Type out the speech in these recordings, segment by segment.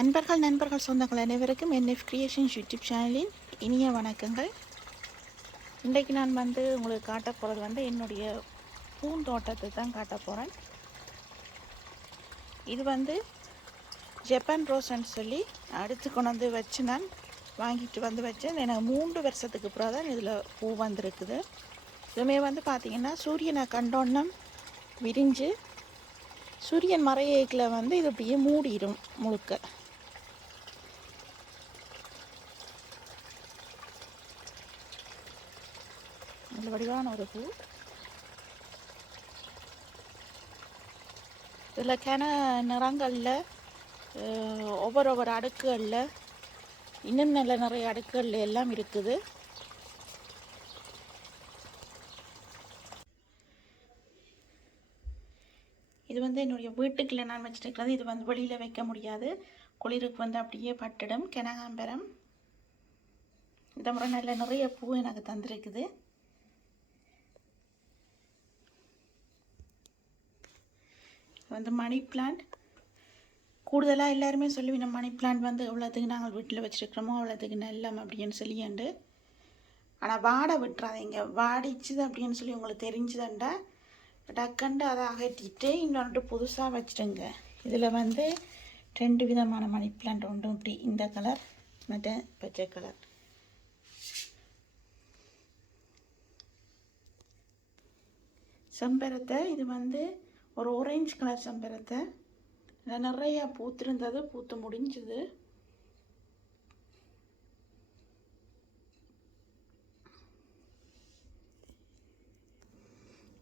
நண்பர்கள் சொந்தங்கள் அனைவருக்கும் NF கிரியேஷன்ஸ் யூடியூப் சேனலின் இனிய வணக்கங்கள். இன்றைக்கு நான் உங்களுக்கு காட்ட போகிறது என்னுடைய பூந்தோட்டத்தை தான் காட்ட போகிறேன். இது ஜப்பான் ரோஸ்ன்னு சொல்லி அடுத்து கொண்டு வச்சு நான் வாங்கிட்டு வச்சேன். எனக்கு 3 வருஷத்துக்கு அப்புறம் தான் இதில் பூ வந்திருக்குது. இதுவுமே பார்த்திங்கன்னா சூரியனை கண்டோன்னம் விரிஞ்சு சூரியன் மறையேக்கில் இது அப்படியே மூடிடும் முழுக்க. நல்ல வடிவான ஒரு பூ. இதில் நிறங்களில் ஒவ்வொரு அடுக்குகளில் இன்னும் நிறைய அடுக்குகளில் எல்லாம் இருக்குது. இது என்னுடைய வீட்டுக்குள்ள நான் வச்சுருக்கிறது. இது வெளியில் வைக்க முடியாது, குளிருக்கு அப்படியே பட்டுடும். கனகாம்பரம் இந்த முறை நிறைய பூ எனக்கு தந்திருக்குது. மணி பிளான்ட் கூடுதலாக எல்லாருமே சொல்லுவீங்க, மணி பிளான்ட் எவ்வளோத்துக்கு நாங்கள் வீட்டில் வச்சுருக்கிறோமோ அவ்வளோத்துக்கு நல்லம் அப்படின்னு சொல்லியாண்டு. ஆனால் வாட விட்டுறாதீங்க. வாடிச்சுது அப்படின்னு சொல்லி உங்களுக்கு தெரிஞ்சுதாண்டா டக்கண்டு அதை அகட்டிட்டு இன்னொன்று புதுசாக வச்சுடுங்க. இதில் 2 விதமான மணி பிளான்ட் உண்டு. இப்படி இந்த கலர் மற்ற பச்சை கலர். செம்பரத்தை இது ஒரு ஆரஞ்சு கலர் செம்பரத்தை. நிறையா பூத்திருந்தது, பூத்து முடிஞ்சுது.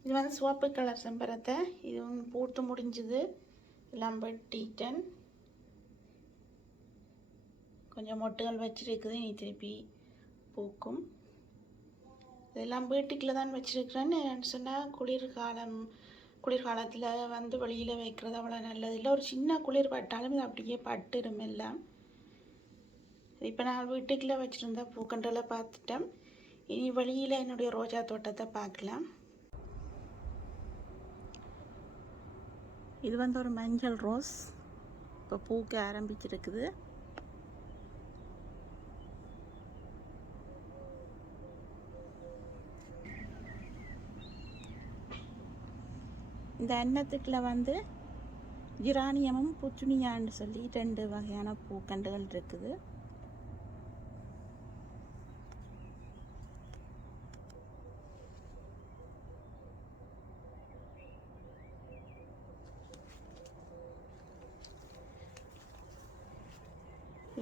இது சிவப்பு கலர் செம்பரத்தை. இது பூத்து முடிஞ்சுது, எல்லாம் வெட்டிட்டேன். கொஞ்சம் மொட்டுகள் வச்சிருக்குது, நீ திருப்பி பூக்கும். இதெல்லாம் வீட்டுக்குள்ள தான் வச்சிருக்கிறேன்னு சொன்னால் குளிர்காலத்தில் வெளியில் வைக்கிறது அவ்வளோ நல்லது இல்லை. ஒரு சின்ன குளிர் பட்டாலும் இது அப்படியே பட்டுடும் எல்லாம். இப்போ நான் வீட்டுக்குள்ளே வச்சுருந்தா பூக்கண்டலை பார்த்துட்டேன். இனி வெளியில் என்னுடைய ரோஜா தோட்டத்தை பார்க்கலாம். இது ஒரு மஞ்சள் ரோஸ் இப்போ பூக்க ஆரம்பிச்சிருக்குது. இந்த அன்னத்துக்குள்ள ஜிரானியமும் புச்சுனியான்னு சொல்லி 2 வகையான பூக்கண்டுகள் இருக்குது.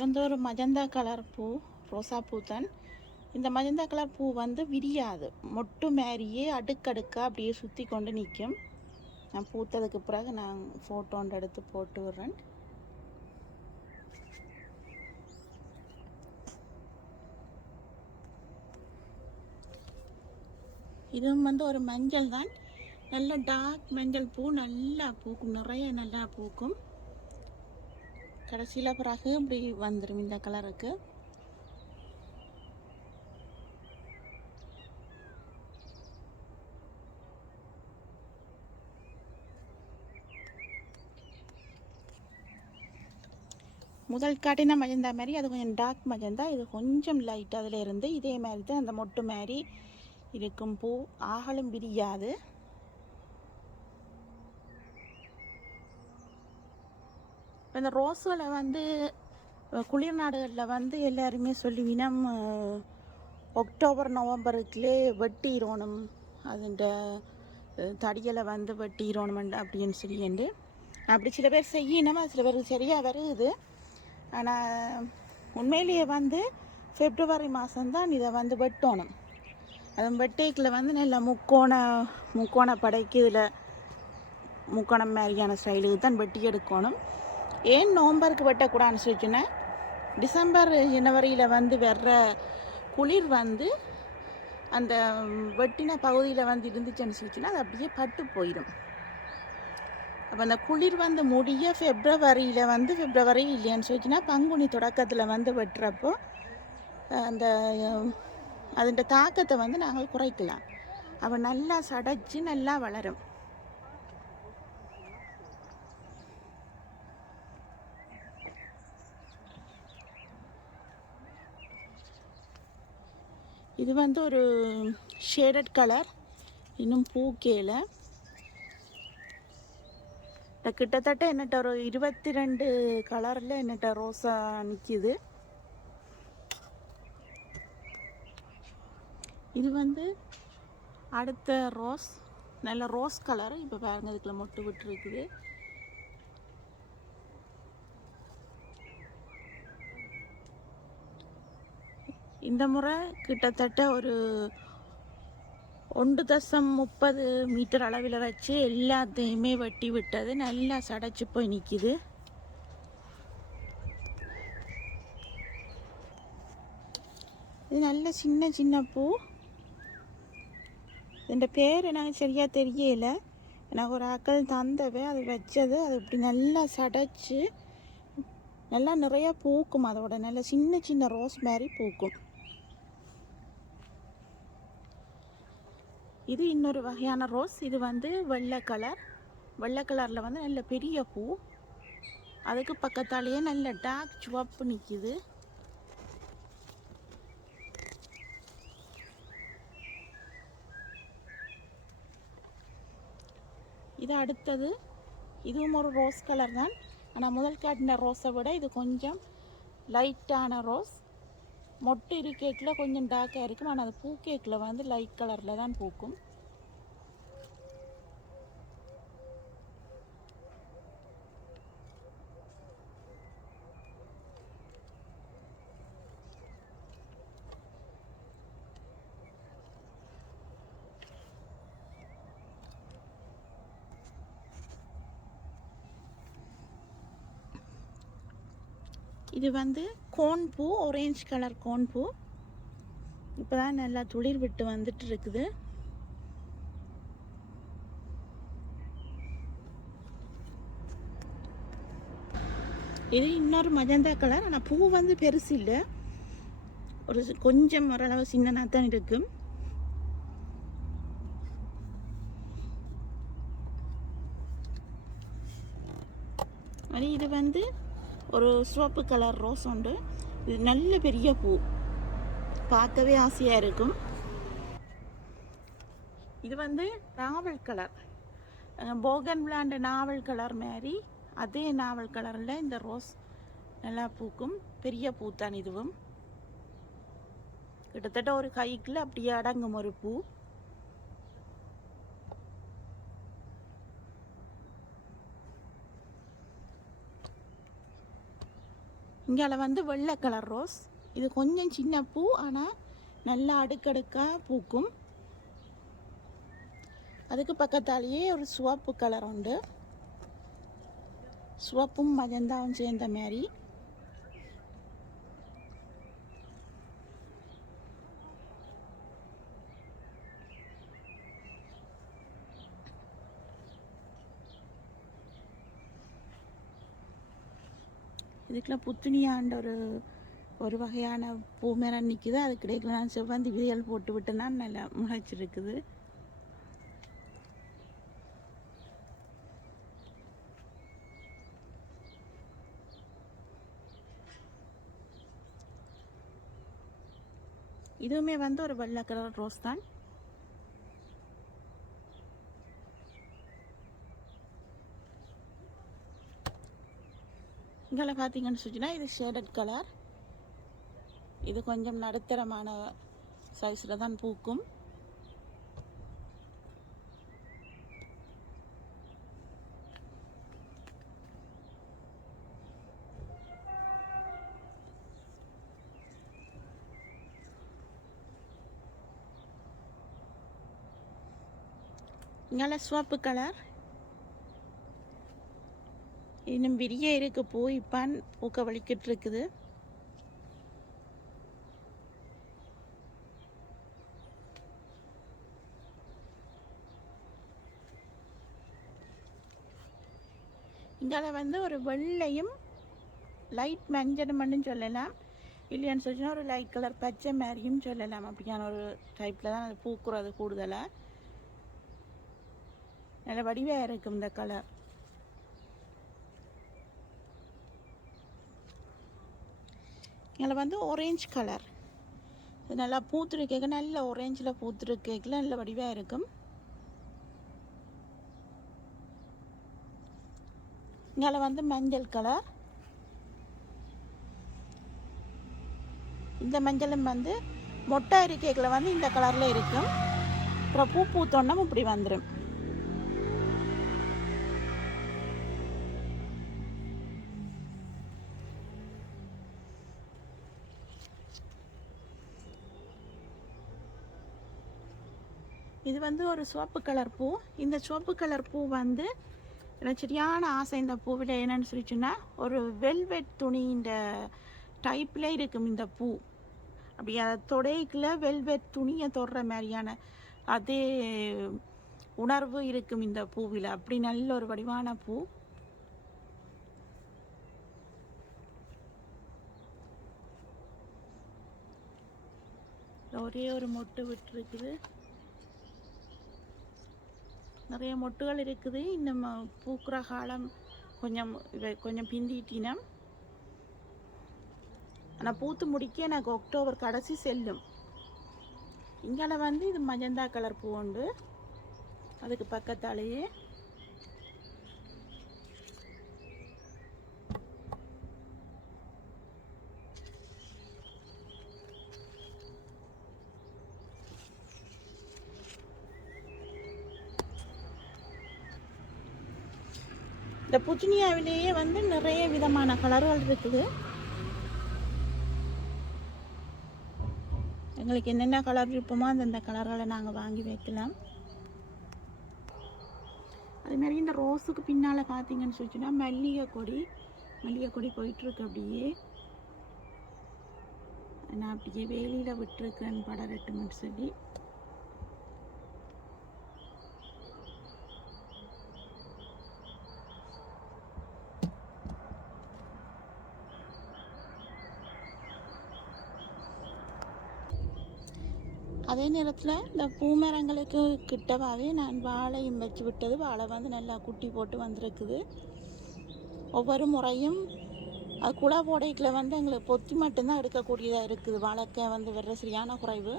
இது ஒரு மஜந்தா கலர் பூ, ரோசா பூ தான். இந்த மஜந்தா கலர் பூ விரியாது, மொட்டு மாதிரியே அடுக்கடுக்காக அப்படியே சுற்றி கொண்டு நிற்கும். நான் பூத்ததுக்கு பிறகு நான் ஃபோட்டோ எடுத்து போட்டு விடுறேன். இதுவும் ஒரு மஞ்சள் தான், நல்ல டார்க் மஞ்சள் பூ. நல்லா பூக்கும், நிறைய நல்லா பூக்கும். கடைசியில் பிறகு இப்படி வந்துடும் இந்த கலருக்கு. முதல் காட்டின மஜந்தா மாதிரி அது கொஞ்சம் டார்க் மஜந்தா, இது கொஞ்சம் லைட். அதில் இருந்து இதே மாதிரி தான் அந்த மொட்டு மாதிரி இருக்கும் பூ. ஆகலும் விரியாது. இந்த ரோஸில் குளிர் நாடுகளில் எல்லாருமே சொல்லுவீனா அக்டோபர் நவம்பருக்குள்ளே வெட்டிடணும், அதுண்ட தடிகளை வெட்டிடணும் அப்படின்னு சொல்லிண்டு. அப்படி சில பேர் செய்யணும், அது சில பேருக்கு சரியாக வருது. ஆனால் உண்மையிலேயே பிப்ரவரி மாதம்தான் இதை வெட்டணும். அது வெட்டேக்கில் நல்ல முக்கோண படைக்கு இதில் முக்கோணம் மாதிரியான ஸ்டைலுக்கு தான் வெட்டி எடுக்கணும். ஏன் நவம்பருக்கு வெட்டக்கூடாதுன்னு சொல்லிச்சுன்னா, டிசம்பர் ஜனவரியில் வர்ற குளிர் அந்த வெட்டின பகுதியில் இருந்துச்சுன்னு சொல்லிச்சுன்னா அது அப்படியே பட்டு போயிடும். அப்போ அந்த குளிர் முடிய பிப்ரவரியில் பிப்ரவரி இல்லைன்னு சொல்லிச்சுன்னா பங்குனி தொடக்கத்தில் வெட்டுறப்போ அந்த அதோட தாக்கத்தை நாங்கள் குறைக்கலாம். அப்போ நல்லா சடைச்சு நல்லா வளரும். இது வந்து ஒரு ஷேடட் கலர், இன்னும் பூக்கேல. கிட்டத்தட்ட என்னட்ட ஒரு 22 கலரில் என்னட்ட ரோஸா நிற்கிது. இது வந்து அடுத்த ரோஸ், நல்ல ரோஸ் கலர். இப்போ பாருங்க, இதுக்குள்ள மொட்டு விட்டுருக்குது. இந்த முறை கிட்டத்தட்ட ஒரு 1.30 மீட்டர் அளவில் வச்சு எல்லாத்தையுமே வெட்டி விட்டது. நல்லா சடைச்சு போய் நிற்கிது. இது நல்ல சின்ன சின்ன பூ. இந்த பேர் எனக்கு சரியாக தெரியல. எனக்கு ஒரு ஆக்கள் தந்தவை, அது வச்சது. அது இப்படி நல்லா சடைச்சு நல்லா நிறையா பூக்கும். அதோட நல்ல சின்ன சின்ன ரோஸ் மாதிரி பூக்கும். இது இன்னொரு வகையான ரோஸ். இது வந்து வெள்ளை கலர். வெள்ளை கலரில் வந்து நல்ல பெரிய பூ. அதுக்கு பக்கத்தாலேயே நல்ல டார்க் சிவப்பு நிற்கிது. இது அடுத்தது. இதுவும் ஒரு ரோஸ் கலர் தான். ஆனால் முதல் காட்டின ரோஸை விட இது கொஞ்சம் லைட்டான ரோஸ். மொட்டு இருக்கேக்கில் கொஞ்சம் டார்க்காக இருக்கும். ஆனால் அது பூக்கேக்கில் வந்து லைட் கலரில் தான் பூக்கும். இது வந்து கோன் பூ, ஆரஞ்சு கலர் கோன் பூ. இப்போ தான் நல்லா துளிர் விட்டு வந்துட்டு இருக்குது. இது இன்னொரு மஜந்தா கலர். ஆனால் பூ வந்து பெருசு இல்லை, ஒரு கொஞ்சம் ஓரளவு சின்னதாக தான் இருக்கும். இது வந்து ஒரு சிவப்பு கலர் ரோஸ் உண்டு. இது நல்ல பெரிய பூ, பார்க்கவே ஆசையாக இருக்கும். இது வந்து நாவல் கலர், போகன் விளாண்ட நாவல் கலர் மாதிரி அதே நாவல் கலரில் இந்த ரோஸ் நல்லா பூக்கும். பெரிய பூ தான் இதுவும். கிட்டத்தட்ட ஒரு கைக்குள்ள அப்படியே அடங்கும் ஒரு பூ. இங்கால வந்து வெள்ளை கலர் ரோஸ். இது கொஞ்சம் சின்ன பூ, ஆனால் நல்லா அடுக்கடுக்காக பூக்கும். அதுக்கு பக்கத்தாலேயே ஒரு சிவப்பு கலர் உண்டு, சிவப்பும் மஜந்தாவும் சேர்ந்த மாதிரி. இதுக்கெல்லாம் புத்துணியாண்ட ஒரு வகையான பூ மேலே நிற்கிது. அதுக்கு இடையில நான் செவ்வந்தி விதைகள் போட்டு விட்டேன்னா நல்லா முளைச்சிருக்குது. இதுவுமே வந்து ஒரு வெள்ளை கலர் ரோஸ் தான். இங்கே பார்த்தீங்கன்னு சொல்லிச்சுன்னா இது ஷேடட் கலர். இது கொஞ்சம் நடுத்தரமான சைஸில் தான் பூக்கும். இங்கே சிவப்பு கலர், இன்னும் விரிய இருக்கு பூ. இப்பான் பூக்க வலிக்கிட்டு இருக்குது. இங்கே வந்து ஒரு வெள்ளையும் லைட் மஞ்சளும்னு சொல்லலாம், இல்லையான்னு சொல்லிச்சுன்னா ஒரு லைட் கலர் பச்சை மாதிரியும் சொல்லலாம். அப்படியான ஒரு டைப்பில் தான் அது பூக்குறது கூடுதலாக. நல்ல வடிவாக இருக்கும் இந்த கலர். இதில் வந்து ஆரஞ்சு கலர். இது நல்லா பூத்துருக்கேக்க நல்ல ஒரேஞ்சில் பூத்துருக்கேக்கில் நல்ல வடிவாக இருக்கும். இங்கே வந்து மஞ்சள் கலர். இந்த மஞ்சளும் வந்து மொட்டை அரிக்கைகளை வந்து இந்த கலரில் இருக்கும். அப்புறம் பூ பூத்தோன்னம் இப்படி வந்துடும். இது வந்து ஒரு சிவப்பு கலர் பூ. இந்த சிவப்பு கலர் பூ வந்து எனக்கு சரியான ஆசை. இந்த பூவில் என்னென்னு சொல்லிச்சுன்னா ஒரு வெல்வெட் துணி இந்த டைப்பில் இருக்கும் இந்த பூ. அப்படி அதை தொடைக்குள்ள வெல்வெட் துணியை தொடுற மாதிரியான அதே உணர்வு இருக்கும் இந்த பூவில். அப்படி நல்ல ஒரு வடிவான பூ. ஒரே ஒரு மொட்டு விட்டுருக்குது. நிறைய மொட்டுகள் இருக்குது. இன்னும் பூக்கிற காலம் கொஞ்சம் பிந்திட்டினம். ஆனால் பூத்து முடிக்க எனக்கு அக்டோபர் கடைசி செல்லும். இங்கே வந்து இது மஜந்தா கலர் பூ உண்டு. அதுக்கு பக்கத்தாலேயே இந்த புஜினியாவிலேயே வந்து நிறைய விதமான கலர்கள் இருக்குது. எங்களுக்கு என்னென்ன கலர் விருப்பமோ அந்தந்த கலர்களை நாங்கள் வாங்கி வைக்கலாம். அதுமாரி இந்த ரோஸுக்கு பின்னால் பார்த்தீங்கன்னு சொல்லிச்சுன்னா மல்லிகை கொடி போயிட்டுருக்கு. அப்படியே நான் அப்படியே வேலியில் விட்டுருக்கேன் படரட்டும்னு சொல்லி. அதே நேரத்தில் இந்த பூமரங்களுக்கு கிட்டவாகவே நான் வாழையும் வச்சு விட்டது. வாழை வந்து நல்லா குட்டி போட்டு வந்திருக்குது. ஒவ்வொரு முறையும் அது குடா போடைக்கில் வந்து எங்களுக்கு பொத்தி மட்டும்தான் எடுக்கக்கூடியதாக இருக்குது. வாழைக்காய் வந்து வர்ற சரியான குறைவு.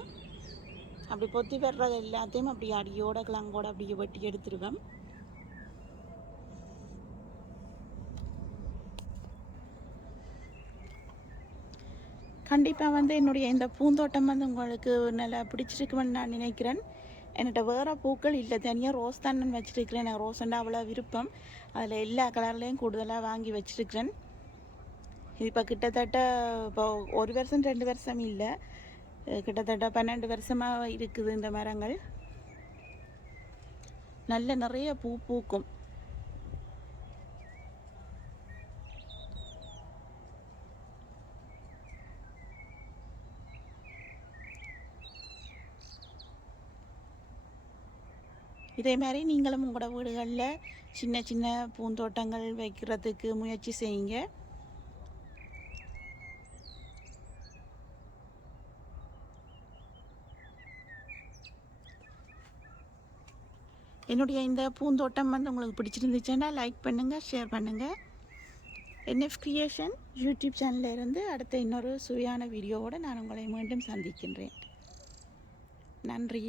அப்படி பொத்தி வர்றது எல்லாத்தையும் அப்படி அடியோட கிழங்கோட அப்படியே வெட்டி எடுத்துருவேன். கண்டிப்பாக வந்து என்னுடைய இந்த பூந்தோட்டம் வந்து உங்களுக்கு நல்லா பிடிச்சிருக்குமென்னு நான் நினைக்கிறேன். என்கிட்ட வேறு பூக்கள் இல்லை, தனியாக ரோஸ் தான் நான் வச்சுருக்கிறேன். எனக்கு ரோஸ்ண்டா அவ்வளோ விருப்பம். அதில் எல்லா கலர்லேயும் கூடுதலாக வாங்கி வச்சுருக்கிறேன். இது இப்போ கிட்டத்தட்ட இப்போ 1 வருஷம் 2 வருஷம் இல்லை, கிட்டத்தட்ட 12 வருஷமாக இருக்குது இந்த மரங்கள். நல்ல நிறைய பூ பூக்கும். இதே மாதிரி நீங்களும் உங்களோட வீடுகளில் சின்ன சின்ன பூந்தோட்டங்கள் வைக்கிறதுக்கு முயற்சி செய்யுங்க. என்னுடைய இந்த பூந்தோட்டம் வந்து உங்களுக்கு பிடிச்சிருந்துச்சுன்னா லைக் பண்ணுங்கள், ஷேர் பண்ணுங்கள். என்எஃப் கிரியேஷன் யூடியூப் சேனலில் இருந்து அடுத்த இன்னொரு சுவையான வீடியோவோடு நான் உங்களை மீண்டும் சந்திக்கின்றேன். நன்றி.